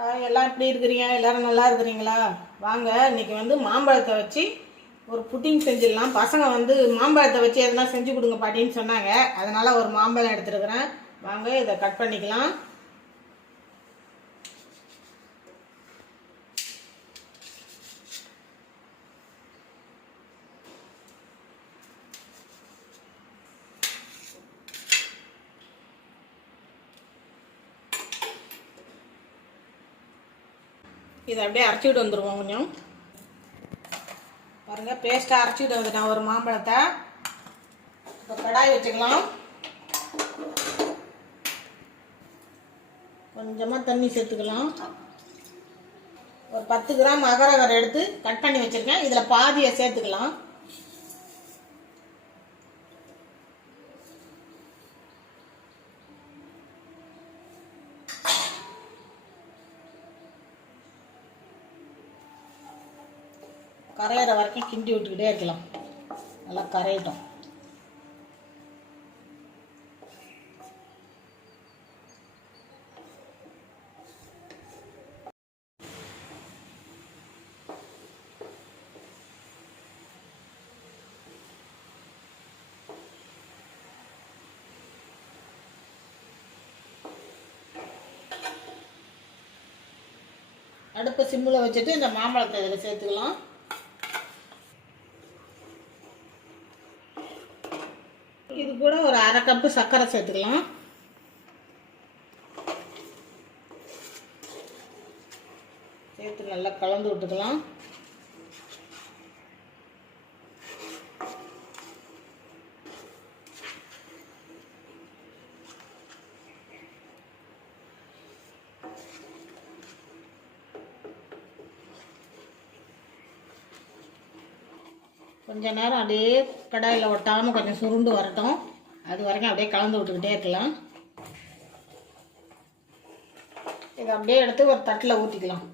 எல்லாம் எப்படி இருக்கிறீங்க? எல்லோரும் நல்லா இருக்கிறீங்களா? வாங்க, இன்றைக்கி வந்து மாம்பழத்தை வச்சு ஒரு புட்டிங் செஞ்சிடலாம். பசங்க வந்து மாம்பழத்தை வச்சு எதனா செஞ்சு கொடுங்க பாட்டின்னு சொன்னாங்க. அதனால் ஒரு மாம்பழம் எடுத்துருக்குறேன். வாங்க, இதை கட் பண்ணிக்கலாம். இதை அப்படியே அரைச்சிட்டு வந்துடுவோம். கொஞ்சம் பாருங்கள், பேஸ்ட்டாக அரைச்சிட்டு வந்துட்டேன் ஒரு மாம்பழத்தை. இப்போ கடாய் வச்சுக்கலாம். கொஞ்சமாக தண்ணி சேர்த்துக்கலாம். ஒரு 10 கிராம் அகரகரை எடுத்து கட் பண்ணி வச்சுருக்கேன். இதில் பாதியை சேர்த்துக்கலாம். கரையிற வரைக்கும் கிண்டி விட்டுக்கிட்டே இருக்கலாம். நல்லா கரையிட்டோம். அடுப்பை சிம்மில் வச்சுட்டு இந்த மாம்பழத்தை இதில் சேர்த்துக்கலாம். இது கூட ஒரு 1/2 கப்பு சர்க்கரை சேர்த்துக்கலாம். சேர்த்து நல்லா கலந்து விட்டுக்கலாம். கொஞ்ச நேரம் அப்படியே கடாயில் ஒட்டாமல் கொஞ்சம் சுருண்டு வரட்டும். அது வரைக்கும் அப்படியே கலந்து விட்டுக்கிட்டே இருக்கலாம். இதை அப்படியே எடுத்து ஒரு தட்டில் ஊற்றிக்கலாம்.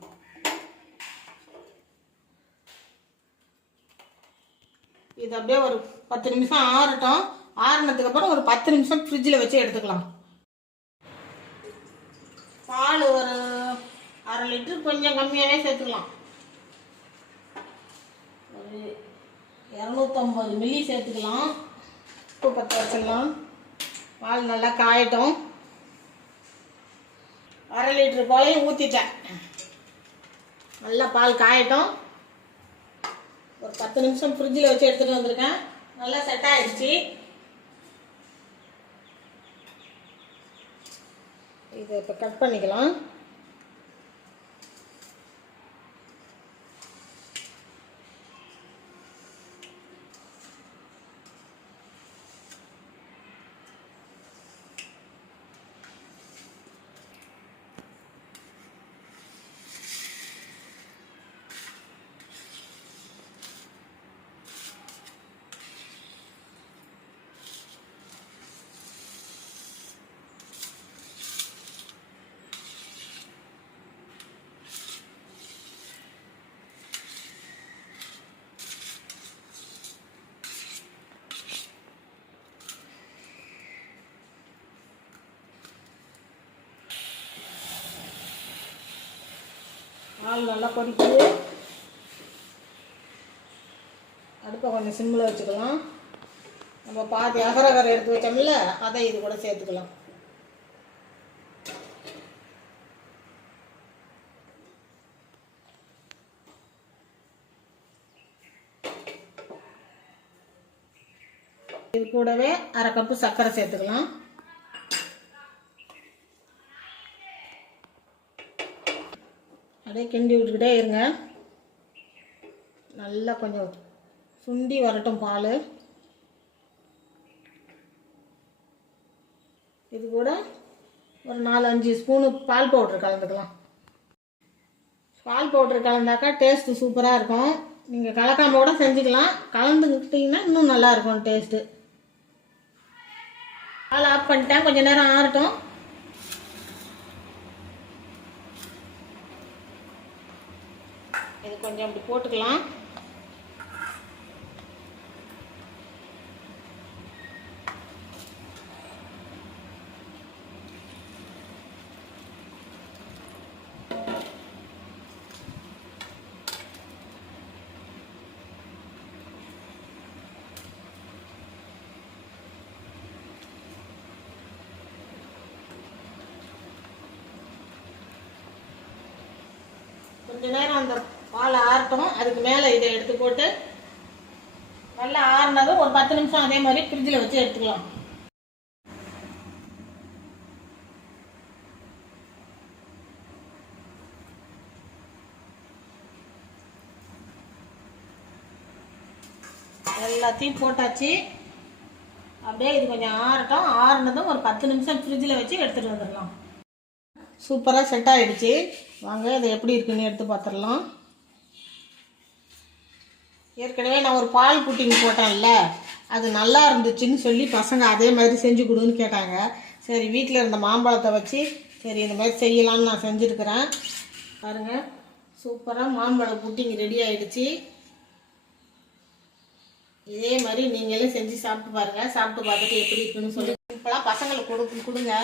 இது அப்படியே ஒரு 10 நிமிஷம் ஆறட்டும். ஆறுனதுக்கு அப்புறம் ஒரு 10 நிமிஷம் ஃப்ரிட்ஜில் வச்சு எடுத்துக்கலாம். பால் ஒரு 1/2 லிட்டர் கொஞ்சம் கம்மியாகவே சேர்த்துக்கலாம். ஒரு 250 மில்லி சேர்த்துக்கலாம். உப்பு பற்ற வச்சிடலாம். பால் நல்லா காயட்டும். 1/2 லிட்டர் போலையும் ஊற்றிட்டேன். நல்லா பால் காயட்டும். ஒரு 10 நிமிஷம் ஃப்ரிட்ஜில் வச்சு எடுத்துகிட்டு வந்திருக்கேன். நல்லா செட் ஆகிடுச்சு. இதை இப்போ கட் பண்ணிக்கலாம். பால் நல்லா கொதிக்குது. அடுப்பை கொஞ்சம் சிம்மில் வச்சுக்கலாம். நம்ம பாதி அகரகரை எடுத்து வச்சோம்ல, அதை இது கூட சேர்த்துக்கலாம். இது கூடவே 1/2 கப்பு சர்க்கரை சேர்த்துக்கலாம். அப்படியே கிண்டி விட்டுக்கிட்டே இருங்க. நல்லா கொஞ்சம் சுண்டி வரட்டும் பால். இது கூட ஒரு 4-5 ஸ்பூனு பால் பவுட்ரு கலந்துக்கலாம். பால் பவுட்ரு கலந்தாக்கா டேஸ்ட்டு சூப்பராக இருக்கும். நீங்கள் கலக்காம கூட செஞ்சுக்கலாம். கலந்துக்கிட்டிங்கன்னா இன்னும் நல்லாயிருக்கும் டேஸ்ட்டு. பால் ஆஃப் பண்ணிட்டேன். கொஞ்சம் நேரம் ஆறட்டும். இது கொஞ்சம் அப்படி போட்டுக்கலாம். கொஞ்ச நேரம் அந்த பால் ஆறட்டும். அதுக்கு மேலே இதை எடுத்து போட்டு நல்லா ஆறுனதும் ஒரு 10 நிமிஷம் அதே மாதிரி ஃப்ரிட்ஜில் வச்சு எடுத்துக்கலாம். எல்லாத்தையும் போட்டாச்சு. அப்படியே இது கொஞ்சம் ஆறட்டும். ஆறுனதும் ஒரு 10 நிமிஷம் ஃப்ரிட்ஜில் வச்சு எடுத்துகிட்டு வந்துடலாம். சூப்பராக செட் ஆகிடுச்சு. வாங்க இதை எப்படி இருக்குன்னு எடுத்து பார்த்துடலாம். ஏற்கனவே நான் ஒரு பால் புட்டிங் போட்டேன்ல, அது நல்லா இருந்துச்சுன்னு சொல்லி பசங்க அதே மாதிரி செஞ்சு கொடுன்னு கேட்டாங்க. சரி, வீட்டில் இருந்த மாம்பழத்தை வச்சு சரி இந்த மாதிரி செய்யலான்னு நான் செஞ்சுருக்கிறேன். பாருங்கள், சூப்பராக மாம்பழ புட்டிங் ரெடி ஆகிடுச்சு. இதே மாதிரி நீங்களே செஞ்சு சாப்பிட்டு பாருங்கள். சாப்பிட்டு பார்த்துட்டு எப்படி இருக்குன்னு சொல்லி சிம்பிளாக பசங்களுக்கு கொடுங்க.